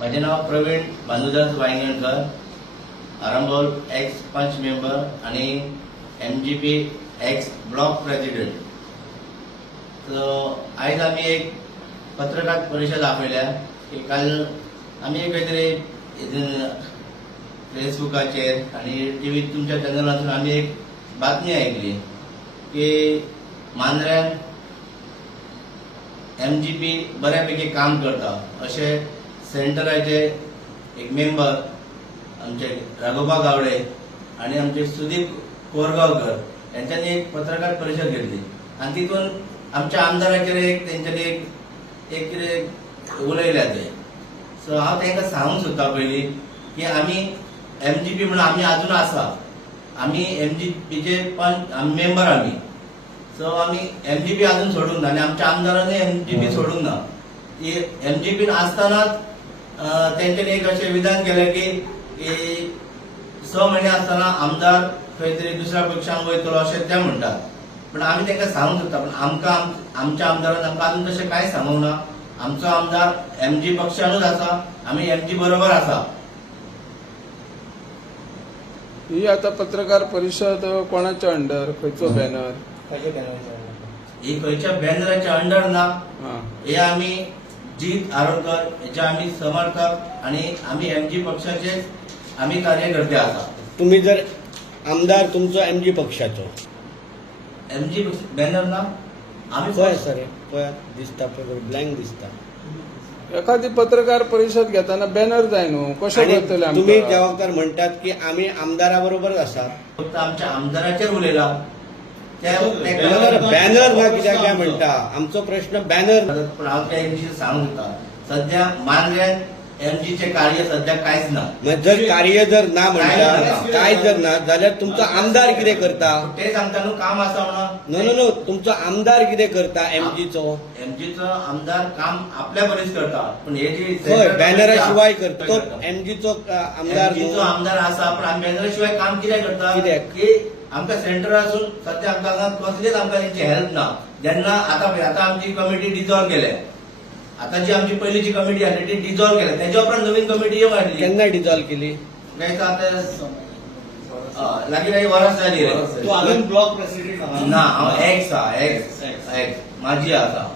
माझे नाव Praveen Bandhudas Wanganakar Arambol ex panch member आणि M G P ex block president so आयज आमी एक पत्रकार परिषद आपयल्या की काल आमी एक काहीतरी फेसबुकाचेर आणि टी व्ही तुमच्या चॅनलातून आमी एक बातमी ऐकली की मांद्र्यान एम जी पी बऱ्यापैकी काम करता असे सेंटराचे एक मेंबर आमचे राघोबा गावडे आणि आमचे सुदीप कोरगावकर यांच्यानी एक पत्रकार परिषद घेतली. आणि तितून आमच्या आमदाराचेर एक तेंच्यांनी एक एक कितें उलयल्या ते. सो हांव तांकां सांगूंक सोदता पयलीं की आमी एम जी पी म्हणून आमी अजून आसा आमी एम जी पीचे पण मेंबर आमी सो आमी एम जी पी अजून सोडूंक ना आनी आमच्या आमदारांनी एम जी. पी सोडूंक ना एम जी पीन आसतनाच अं, तेंच्यांनी एक अशें विधान केलें की स म्हयने आसतना आमदार खंय तरी दुसऱ्या पक्षान वयतलो अशें ते म्हणटात पण आमी तांकां सांगूंक सोदता पण आमकां आम- आमच्या आमदारान आमकां अजून तशें कांय सांगूंक ना? आमचो आमदार एम जी पक्षानूच आसा आमी एम जी बरोबर आसा ही आता पत्रकार परिषद कोणाच्या अंडर खंयचो बॅनर ही खंयच्या बॅनराच्या अंडर ना? हा. हे आम्ही जीत आरोडकर याचे आम्ही समर्थक आणि आम्ही एम जी पक्षाचे आम्ही कार्यकर्ते आसा तुम्ही जर आमदार तुमचो एम जी पक्षाचो. एम जी बॅनर ना? आम्ही पळय सर. पळय दिसता पळय ब्लँक दिसता. एखादी पत्रकार परिषद घेताना बॅनर जाय न्हू कशें आणि करतले तुम्ही आमकां? जबाबदार म्हणतात की आम्ही आमदाराबरोबर आसात फक्त आमच्या आमदाराचेर उलयला बॅनर बॅनर ना कित्याक काय म्हणटा आमचो प्रश्न बॅनर. पण हांव त्या विशीं सांगूंक सोदता सध्या मानल्यान एम चे कार्य सध्या कांयच ना जर कार्य जर ना म्हणटा काय जर ना जाल्यार तुमचो आमदार कितें करता? ते सांगता न्हू काम आसा म्हणून नो नो नो तुमचो आमदार कितें करता एम जीचो एम जीचो आमदार काम आपल्या परीस करता. पण हे जे हय बॅनरा शिवाय करता. तो आमदार एमजीचो न्हू. आमदार आसा पण बॅनरा शिवाय काम कितें करता? कित्याक? आमकां सेंटर आसून सध्या आमकां हांगा कसलेच आमकां तेंची हेल्प ना. जेन्ना आतां पळय आतां आमची कमिटी डिजॉल्व केल्या. आतां जी आमची पयलींची कमिटी आसली ती डिजॉल्व केल्या. तेच्या उपरांत नवीन कमिटी येवंक आसली केन्ना डिजॉल्व केली. काय तर आता लागीं लागीं वरास जाली रे. तू अजून ब्लॉक प्रेसिडेंट ना हांव एक्स हा एक्स एक्स माझी आसा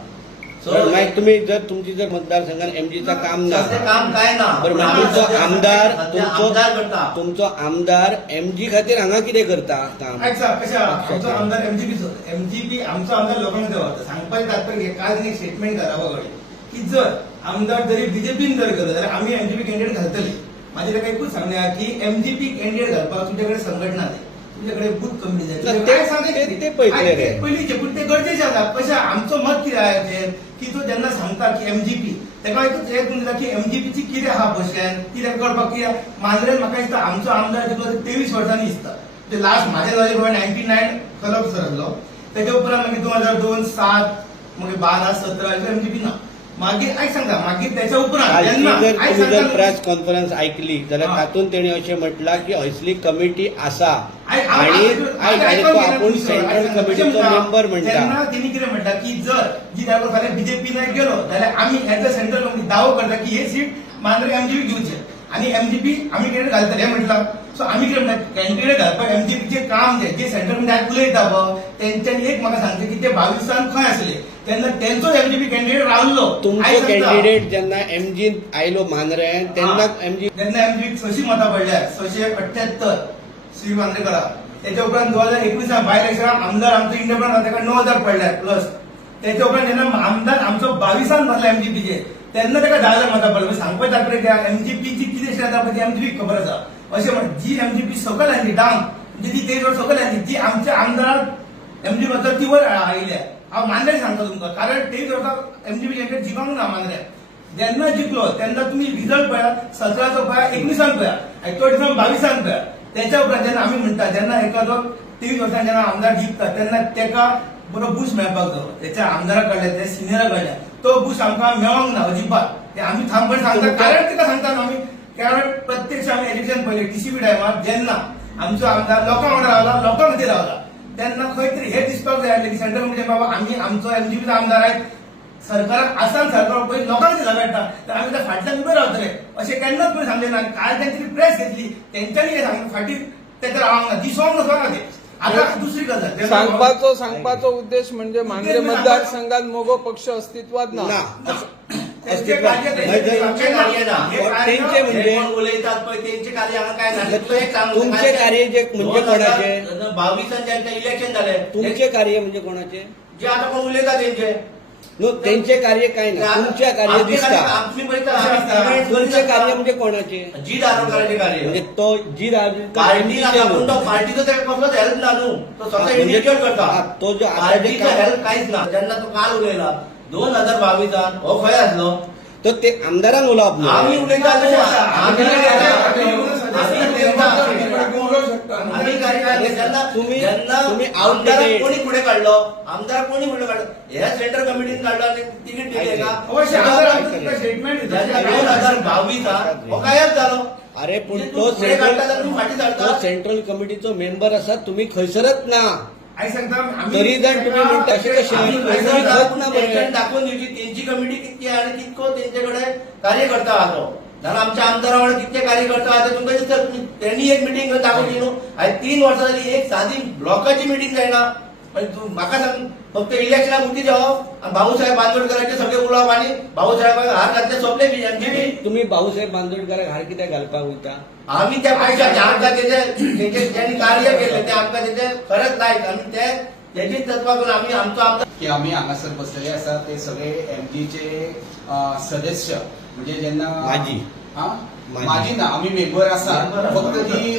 सो पण मागीर तुम्ही जर तुमची जर मतदारसंघात एमजीचा काम ना काम काय ना बरं आमी तुमचो आमदार तुमचो आमदार करता. तुमचो आमदार एमजी खातीर हांगा कितें करता काम? आमचो आमदार एमजीपी एमजीपी आमचो आमदार लोकांना देवा सांगपाचें तात्पर्य काल एक स्टेटमेंट करावं गडे की जर आमदार जरी बीजेपीन जर गेलो जाल्यार आम्ही एमजीपी कॅन्डिडेट घालतले. माझे ताका एकूच सांगणे की एमजीपी कॅन्डिडेट घालपाक तुमच्याकडे संघटना जाय तुमच्याकडे बूथ कमिटी ते- काय ते-? ते. ते पयलींचे पूण ते गरजेचे आसा कशें आमचो मत कितें आहा हेचेर की तो जेन्ना सांगता की एमजीपी तेका एकूच एक म्हणटा की एमजीपीची कितें आहा बसल्यान कितें करपाक कित्याक मांद्रेन म्हाका दिसता आमचो आमदार जितलो तो तेवीस वर्सांनी दिसता ते लास्ट माझ्या नॉलेज प्रमाणे नायन्टी नायन कलप सर आसलो उपरांत मागीर दोन हजार दोन सात मागीर बारा सतरा एमजीपी ना. मागीर आयक सांगता मागीर त्याच्या उपरांत कालची जेन्ना जर आयक तुम्ही जर सांगता प्रेस कॉन्फरन्स ऐकली जाल्यार हा. तातूंत तेणी अशें म्हटलां की असली कमिटी आसा आय- आणि आय- आय- आयकून तो आपूण तुमचं. सेंट्रल आयक सांगता. कमिटीचो? मेंबर म्हणटा तेन्ना तिने कितें म्हणटा की जर जी जागो फाल्यां बीजेपी नाही गेलो जाल्यार आम्ही एज अ सेंट्रल कमिटी दावो करता की हे सीट मांद्रे एमजीपी घेवचे आणि एमजीपी आम्ही कितें घालतले हे म्हटलं सो आम्ही कितें म्हणटा कॅन्डिडेट घालपाक एमजीपीचे काम जे जे सेंट्रल कमिटी आज उलयता पळय तेंच्यांनी एक म्हाका सांगचे की ते बावीसान खंय आसले तेंचो एमजीपी कॅन्डिडेट रावल्लो तुमचो. कॅन्डिडेट जेन्ना एमजीन आयलो मांद्र्यान तेन्ना एमजी तेन्ना एमजी सशी मतां पडल्यात सशे अठ्ठ्यात्तर श्री मांद्रेकरा त्याच्या उपरांत दोन हजार एकोणीसा बाय इलेक्शनात आमदार आमचो इंडिपेंडंट ताका णव हजार पडल्यात प्लस त्याच्या उपरांत जेन्ना आमदार आमचो बावीसान भरला एमजीपीचे तेन्ना ताका धा हजार मतां पडले? सांगपाचें तात्पर्य कित्याक एमजीपीची कितें स्ट्रेंथ आसा ती एमजीपी खबर आसा अशें म्हण जी एमजीपी सकल आसली डांग म्हणजे ती तेज वर सकल आसली जी आमच्या आमदार एमजी मतां ती वर आयल्या हांव मानल्यार सांगता तुमकां कारण तेज वर्सां एमजीपी कॅन्डिडेट जिखोंक ना मानल्यार जेन्ना जिंकलो तेन्ना तुम्ही रिझल्ट पळया सतराचो पळया एकविसान पळया आनी तो दिसान बावीसान त्याच्या उपरांत जेन्ना आमी म्हणटा जेन्ना एखादो तेवीस वर्सांनी जेन्ना आमदार जिंकता तेन्ना तेका बरो बूश मेळपाक जायो त्याच्या आमदारा कडल्यान त्या सिनियरा कडल्यान तो बूश आमकां मेळोंक ना अजिबात. ते आमी थांबपण सांगता. कारण तिका सांगता न्हू आमी कारण प्रत्यक्ष आमी इलेक्शन पयले टीसीबी टायमार जेन्ना आमचो आमदार लोकां वांगडा रावला लोकां खातीर रावला तेन्ना खंय तरी हे दिसपाक जाय आसलें की सेंट्रल कमिटी बाबा आमी आमचो एमजीपीचो आमदार आहेत. सरकारान आसान सरकार पळय लोकांचे झगडटा तर आम्ही त्या फाटल्यान उभे रावतले असे केन्नाच कोणी सांगले ना आणि काल त्यांची प्रेस घेतली. त्यांच्यानी हे सांग फाटी त्याच्या रावंक ना दिसोंक नसो ना ते. आता दुसरी गजाल सांगपाचो सांगपाचो उद्देश म्हणजे मांद्रे मतदारसंघात मोगो पक्ष अस्तित्वात ना. म्हणजे. हे म्हणजे- तुमचे कार्य जे म्हणजे कोणाचे? बावीसान जेन्ना इलेक्शन जाले तुमचे कार्य म्हणजे कोणाचे? जे आता कोण उलयतात त्यांचे. नो त्यांचे कार्य काय ना तुमचे कार्य आमचे दिसता आमची पळयता आम्ही event तुमचे करीत कार्य. म्हणजे कोणाचे? जी दारोगाराचे कार्य. म्हणजे तो जी तो पार्टीचो कसलोच हेल्प ना न्हू तो स्वतः म्हणजे- करता. तो जो पार्टीचो हेल्प कांयच ना जेन्ना तो काल उलयला दोन हजार बावीसान हो खंय आसलो तो ते आमदारांक उलोवप न्हू. आम्ही उलयता न्हू. आम्ही उलयता. आम्ही उलयता. आम्ही जेन्ना तुम्ही- outdated. कोणी फुडें काढलो आमदार कोणी फुडें काढलो? ह्या सेंट्रल कमिटीन काढलो आनी तिकीट दिले का? आमदार स्टेटमेंट दोन हजार हो कायच जालो अरे पूण म्हणजे तो तू सेंट्रल कमिटीचो मेंबर आसा तुम्ही खंयसरच ना. तरी जर तुम्ही म्हणता अशें कशें? दाखवून दिवची त्यांची कमिटी कितकी आहे आणि कितको त्यांच्याकडे कार्यकर्ता आहा जाल्यार आमच्या आमदाराकडे कितके कार्यकर्ता आहा ते तुमकां दिसता तुम्ही- त्यांनी एक मिटींग दाखोवची न्हू आयज तीन वर्सां जाली एक सादी ब्लॉकाची मिटींग जायना म्हणजे तूं म्हाका सांग फक्त इलेक्शनाक उती देवप आणि भाऊसाहेब बांदोडकरांचे सगळे उलोवप आणि भाऊसाहेबाक हार घातले सोपले तुम्ही भाऊसाहेब बांदोडकराक हार कित्याक घालपाक वयता आम्ही त्या पक्षाचे आमकां तेजे तेजे ज्यांनी कार्य केले ते आमकां तेजे खरंच लायक आमी ते तेजीच तत्वां करून आमी आमचो आमदार की आम्ही हांगासर बसलेले आसा ते सगळे एमजीचे सदस्य. म्हणजे. हा? माजी. माजी ना आम्ही मेंबर आसा. फक्त केली.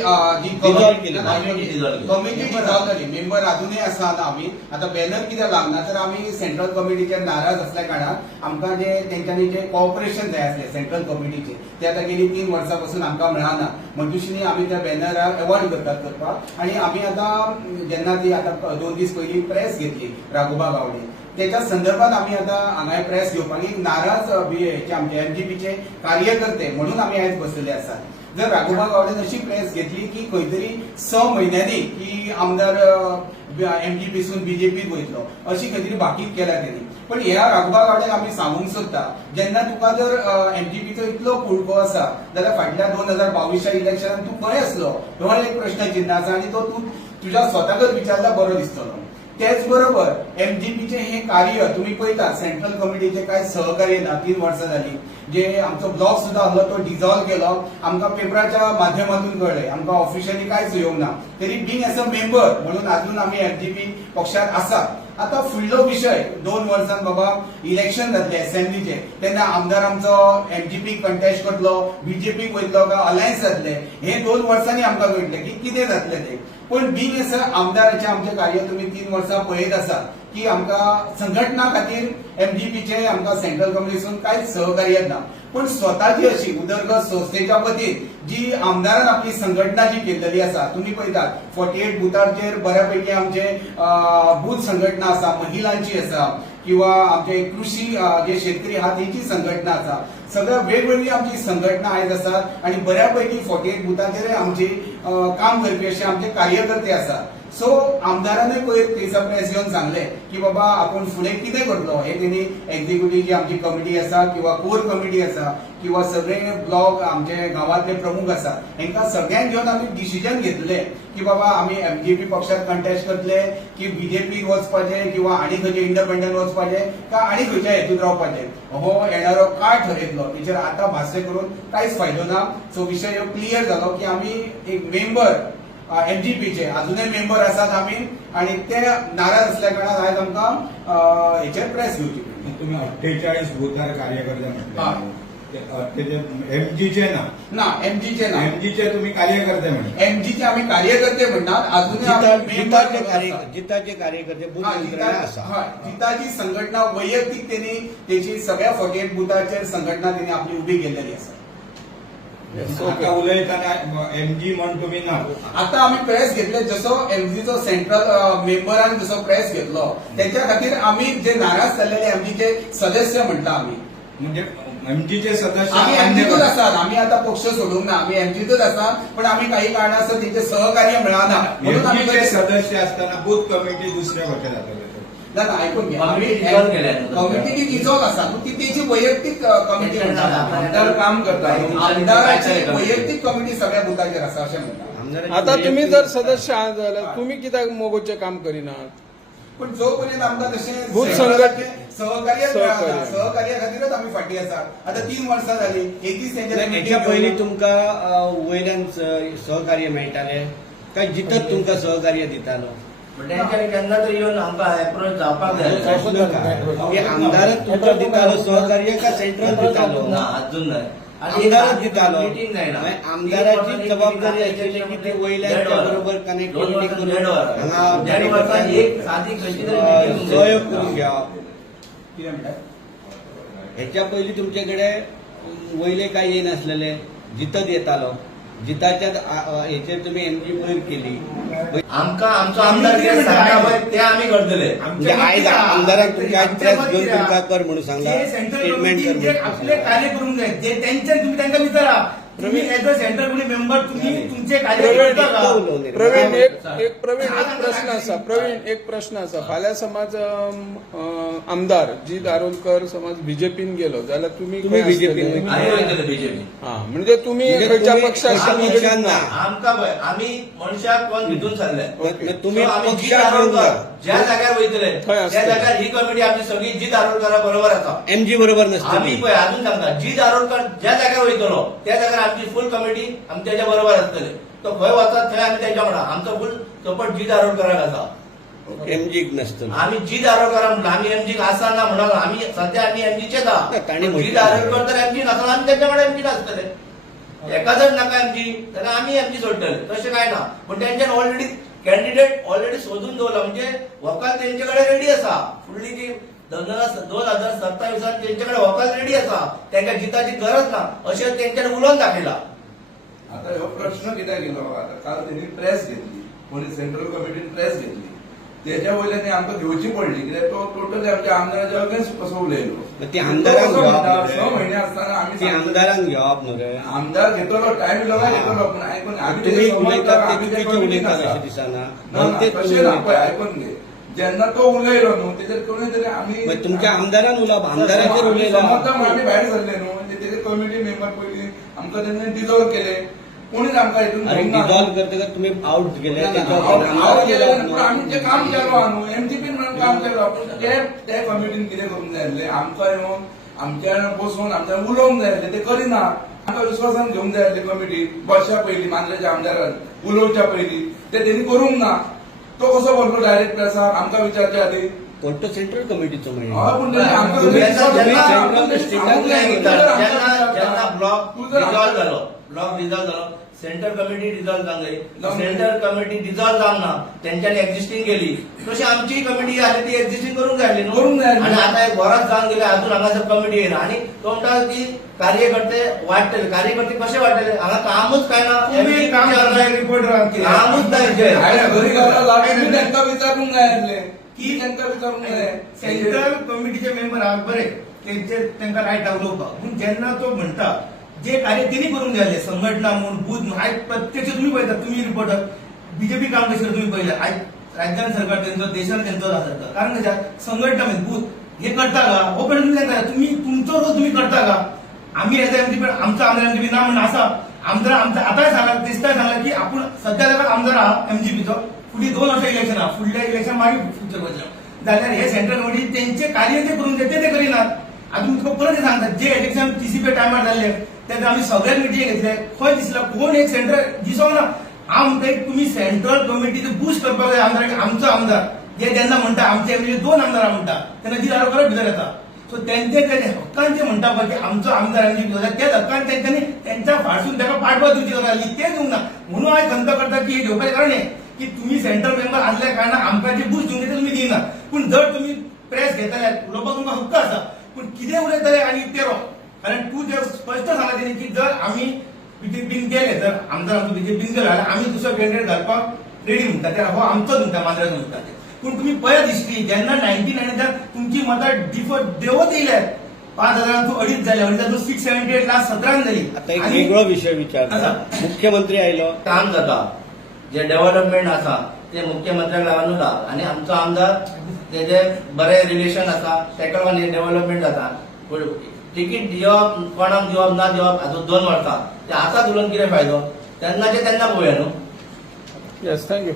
कमिटी डिझॉल्व झाली मेंबर अजूनही आसा आता आम्ही आता बॅनर कित्याक लागना तर आम्ही सेंट्रल कमिटीचेर नाराज असल्या कारणान आमकां जे तेंच्यांनी जे कॉपरेशन जाय आसले सेंट्रल कमिटीचे ते आता गेली तीन वर्सां पासून आमकां मेळना म्हणटुशीनी आमी त्या बॅनराक अवॉइड करतात करपाक आणि आम्ही आता जेन्ना ती आता दोन दीस पयलीं प्रेस घेतली राघोबा गावडे त्याच्या संदर्भात आम्ही आता हांगा प्रेस घेवपाक एक नाराज बी आमचे एमजीपीचे कार्यकर्ते म्हणून आम्ही आयज बसलेले आसात जर राघोबा गावडेन अशी प्रेस घेतली की खंय तरी स म्हयन्यांनी की आमदार एमजीपीसून बीजेपीत वयतलो अशी खंय तरी बाकी केल्या तेणी पण ह्या राघोबा गावडेन आमी सांगूंक सोदता जेन्ना तुका जर एमजीपीचो इतलो कुडको आसा जाल्यार फाटल्या दोन हजार बावीसच्या इलेक्शनात तूं खंय आसलो हो एक प्रश्न चिन्ह आसा आनी तो तूं तुज्या स्वताकच विचारला बरो दिसतलो त्याचबरोबर एमजीपीचे हे कार्य तुम्ही पळयता सेंट्रल कमिटीचे काय सहकार्य ना तीन वर्सां जाली जे आमचो ब्लॉक सुद्धा आसलो तो डिझॉल्व केलो. आमकां पेपराच्या माध्यमातून कळले आमकां ऑफिशियली कांयच येवंक ना. तरी बींग एज अ मेंबर म्हणून अजून आम्ही एमजीपी पक्षात आसात आता फुडलो विषय दोन वर्सां बाबा इलेक्शन जातले असेंब्लीचे तेन्ना आमदार आमचो एमजीपी कंटेस्ट करतलो बीजेपीक वयतलो काय अलायन्स जातले हे दोन वर्सांनी आमकां कळटले की कितें जातले ते. पण बींग एस आमदाराचे आमचे कार्य तुम्ही तीन वर्सां पळयत आसा की आमकां संघटना खातीर एमजीपीचे आमकां सेंट्रल कमिटीसून कांयच सहकार्य ना पूण स्वताची अशी उदरगत संस्थेच्या वतीन जी आमदारान आपली संघटना जी केलेली आसा तुम्ही पळयतात फोर्टी एट बुथांचेर बऱ्यापैकी आमचे बूथ संघटना आसा महिलांची आसा किंवा आमचे कृषी जे शेतकरी आहात तेची संघटना आसा. सगळ्या वेगवेगळी आमची संघटना आयज आसात आणि बऱ्यापैकी फोर्टी एट बुथांचेर आमची काम करपी असे आमचे कार्यकर्ते आसात. सो आमदारांनी पयर दिसा प्रेस घेवन सांगले की बाबा आपण फुडें कितें करतलो हे तेणी एक्झिक्युटीव जी आमची कमिटी आसा किंवा कोर कमिटी आसा किंवा सगळे ब्लॉक आमचे गांवांतले प्रमुख आसा हांकां सगळ्यांक घेवन आमी डिसिजन घेतले की बाबा आमी एमजीपी पक्षात कंटेस्ट करतले की बीजेपीक वचपाचे किंवा आनी खंयचे इंडिपेंडंट वचपाचे काय आनी खंयच्या हेतून रावपाचे हो येणारो काळ ठरयतलो तेचेर आतां भाष्य करून कांयच फायदो ना. सो विशय ह्यो क्लियर जालो की आमी एक मेंबर एमजीपीचे अजूनही मेंबर आसात आमी आणि ते नाराज असल्या कारणान आयज आमकां हेचेर प्रेस घेवची. तुम्ही. अठ्ठेचाळीस भूतार कार्यकर्ते हा. म्हटले एमजीचे ना? ना एमजीचे ना. एमजीचे तुम्ही कार्यकर्ते म्हणले एमजीचे आम्ही कार्यकर्ते म्हणतात member जिताचे कार्यकर्ते जिताची संघटना वैयक्तिक त्यांनी त्याची सगळ्या एट बुथाचेर संघटना त्यांनी आपली उभी केलेली आसा आता उलयतना एमजी म्हण तुम्ही ना. आता आम्ही प्रेस घेतले जसो एमजीचो सेंट्रल मेंबरान जसो प्रेस घेतलो त्याच्या खातीर आम्ही जे नाराज जाल्लेले एमजीचे सदस्य म्हटला आम्ही. म्हणजे एमजीचे सदस्य आम्ही एमजीतूच. आसात आम्ही आता पक्ष सोडूंक ना आम्ही एमजीतूच आसा पण आम्ही काही कारणास्तव तिचे सहकार्य मिळाना म्हणून आम्ही सदस्य असताना बूथ कमिटी दुसऱ्या कशा जातले ना, ऐकून घ्या. कमिटी ती. डिझॉल्व आसा न्हू, ती त्याची वैयक्तिक कमिटी आमदार काम करता आमदाराची वैयक्तिक कमिटी सगळ्या बुथाचेर आसा अशें म्हणटा आता तुम्ही जर सदस्य आहात जाल्यार तुम्ही कित्याक मोगोचे काम करिनात? पण जोपर्यंत आमकां तशें भूत सहकार्य सहकार्य सहकार्य. खातीरच आमी फाटीं आसा आता तीन वर्सां जाली एक दीस तेंच्या पयलीं तुमकां वयल्यान सहकार्य मेळटाले काय जितत तुमकां सहकार्य दितालो? पण तेंच्यांनी केन्ना तरी येवन आमकां एप्रोच जावपाक जाय आमदारच तुमकां दितालो सहकार्य का सेंट्रल दितालो? ना अजून नाही. आमदारच दितालो. मीटिंग नाही ना. मागीर आमदाराची जबाबदारी आशिल्ली की ती वयल्याच्या बरोबर कनेक्टिव्हिटी करून हांगा देड वर्सां एक सादी खंयची तरी अं, meeting सहयोग. करून घेवप कितें म्हणटा हेच्या पयलीं तुमचे कडेन वयले काय येनासलेले जितत येतालो जिताच्या हेचेर तुमी एमजी वयर केली. आमकां आमचो आमदार कितें सांगता पळय ते आमी करतले म्हणजे आयज आमदाराक तुमच्या आयज प्रेस घेवन तुमकां कर म्हणून सांगला स्टेटमेंट कर आपले कार्य करून जाय जे त्यांच्या तुम्ही त्यांना विचारा. तुम्ही as a central committee member तुम्ही तुमचे कार्य प्रवीण, का? एक एक प्रवीण एक प्रश्न आसा प्रवीण एक प्रश्न आसा फाल्यां समज अम, अं, आमदार जी दारोलकर समज बीजेपीन गेलो जाल्यार तुमी BJP? न वयतले बीजेपी. हा म्हणजे तुम्ही म्हणजे खंयच्या तुम्ही निगडीत ना ना. आमकां पळय आमी मनशाक कोण ओके. तुम्ही So जी पक्षाक ज्या जाग्यार वयतले थंय त्या आसतले. जाग्यार ही कमिटी आमची सगळी जी दारोलकरा बरोबर आसा एमजी बरोबर आम्ही नसतली पळय अजून सांगता जी दारोलकर ज्या जाग्यार वयतलो त्या जाग्यार आमची फुल कमिटी आमी तेच्या बरोबर आसतले तो. खंय वचत थंय आमी तेच्या वांगडा आमचो फुल सपोर्ट जी दारोलकराक आसा एमजीक नसतली आमी जी दारोलकर म्हणटा आमी एमजीक आसा ना म्हणून आमी सध्या आमी एमजीचेच ना, ताणी आहा. जी. दारोलकर तर एमजी नसलो आमी तेच्या वांगडा एमजी आसतले एका जर नाका एमजी जाल्यार आमी एमजी सोडटले तशें काय ना. पण तेंच्यान ऑलरेडी कॅन्डिडेट ऑलरेडी सोदून दवरला म्हणजे वकाल तेंचे कडेन रेडी आसा फुडली जी दोन हजार सत्तावीसात तेंचे कडेन वकाल रेडी आसा तांकां जिताची गरज ना अशें तेंच्यानी उलोवन दाखयला आता हो प्रश्न कित्याक येयलो आता? काल त्यांनी प्रेस घेतली. कोणी सेंट्रल कमिटीन प्रेस घेतली. त्याच्या वयल्यान आमकां घेवची पडली. कित्याक तो टोटली आमच्या आमदाराच्या अगेन्स्ट कसो उलयलो ती आमदाराक स म्हयने आसतना आमी. आमदारान घेवप न्हू रे आमदार घेतलो टायम इलो काय घेतलो पण आयकून आमी उलयतात ते चुकीचे उलयतात. अशें दिसना ना, ना, म्हणटेच तशें तुम्ही ना पळय उलयतात. आयकून घे. जेन्ना तो उलयलो न्हू तेजेर कोणी तरी आमी तुमच्या आमदारान उलोवप आमदाराचेर आमी उलयला म्हणून आमी भायर सरले न्हू म्हणजे तेजे कमिटी मेंबर पयलीं आमकां तेन्ना डिजॉल्व केले. कोणीच आमकां हितून अरे. डिझॉल्व करतकर तुम्ही आउट गेले पण न्हू. आमी जें काम केलो आहा न्हू एमजीपीन म्हणून काम केलो ते त्या कमिटीन कितें करूंक जाय आसलें आमकां आमच्या बसून आमच्यान उलोवंक जाय आसलें ते करिना आमकां विश्वासान घेवंक जाय आसलें कमिटी बसच्या पयलीं मांद्रेच्या आमदारान उलोवच्या पयलीं ते तेणी करूंक ना. तो कसो बोललो डायरेक्ट प्रेसार आमकां विचारच्या आदी पण तो सेंट्रल कमिटीचो हय म्हणजे पूण तेणी आमकां तुम्ही जेन्ना-. जेन्ना- आमकां जेन्ना जेन्ना जेन्ना जेन्ना तू जर जालो ब्लॉक डिझॉल्व जालो सेंट्रल कमिटी डिझॉल्व जाली जावन सेंट्रल कमिटी डिझॉल्व जावना तेंच्यांनी एक्झिस्टिंग केली. तशी आमची कमिटी आली ती एक्झिस्टिंग करूंक जाय आसली न्हू. करूंक जाय आसली. आणि आता एक वरात जावन गेले अजून हांगासर कमिटी येना आणि तो म्हणटा की कार्यकर्ते वाटतले कार्यकर्ते कसे वाटतले हांगा कामूच काय ना कामूच नाही विचारूंक जाय की तांकां विचारूंक जाय सेंट्रल कमिटीचे मेंबर आहात बरे. त्यांचे त्यांना रायट उलोवपाक पूण जेन्ना तो म्हणटा जे कार्य त्यांनी करून द्यायले संघटना म्हणून बूथ आज आयज प्रत्यक्ष तुम्ही पळयता तुम्ही रिपोर्टर बीजेपी काम कशें तुम्ही पळयले आयज राज्यान सरकार त्यांचं देशान त्यांचं सरकार कारण कशा? संघटना म्हणजे बूथ. हे करता का? हो पण तुम्ही काय तुम्ही तुमचो रोल तुम्ही करता का? आम्ही याचा एमटी पण आमचा आमदार एमटीपी ना म्हणून असा. आमदार आमचा आता सांगा दिसताय सांगा की आपण सध्या जगात आमदार आहात एमजीपीचो फुडली दोन वर्ष इलेक्शन आहा फुडल्या इलेक्शन मागीर फ्युचर जाल्यार हे सेंट्रल कमिटी त्यांचे कार्य जे करून देते ते करिनात. आमी तुमकां परत सांगतात जे इलेक्शन टीसीपी टायमार जाल्ले तेन्ना आमी सगळ्यात मिटींग घेतले खंय दिसला कोण एक सेंट्रल दिसोंक ना? हांव म्हणटा तुम्ही सेंट्रल कमिटीचे बूस्ट करपाक जाय आमदार आमचो आमदार. जे जेन्ना म्हणटा आमचे एमएलए दोन आमदार म्हणटा तेन्ना ती जालो परत भितर येता सो त्यांचे हक्कान हक्कांचे म्हणटा पळय की आमचो आमदार आमची त्याच हक्कान तेंच्यांनी त्यांच्या फाडसून तेका पाठबळ दिवची गरज आसली ते दिवंक ना. म्हणून हांव खंत करता की हे घेवपाचें कारण की तुम्ही सेंट्रल मेंबर असल्या कारणान आमकां जे बूस्ट दिवंक ते तुमी दिना पूण जर तुमी प्रेस घेतले उलोवपाक तुमकां हक्क आसा पूण कितें उलयतले आनी तेरो कारण तू जे स्पश्ट सांगला तेणी की जर आमी बीजेपीन गेले जर आमदार आमचो बीजेपीन गेलो जाल्यार आमी दुसरो कॅन्डिडेट घालपाक रेडी म्हणटा ते हो आमचोच म्हणटा मांद्राचो म्हणटा ते. पूण तुमी पळयत हिस्ट्री जेन्ना नायन्टीन नायन्टीन तुमची मतां डिफर देवत येयल्यात पांच हजारांचो अडीच जाले अडीचाचो सिक्स सेव्हन्टी एट लास्ट सतरान झाली. आता एक आणि वेगळो विषय विचारता. आसा. मुख्यमंत्री आयलो. काम जाता. जे डेव्हलपमेंट आसा ते मुख्यमंत्र्याक लागून उरला आनी आमचो आमदार तेजे बरे रिलेशन आसा तेका लागून हे डेव्हलपमेंट जाता पूण तिकीट दिवप कोणाक दिवप ना दिवप हातूंत दोन वर्सां ते आतांच उलोवन कितें फायदो तेन्नाचे तेन्ना पळोवया न्हू येस थँक्यू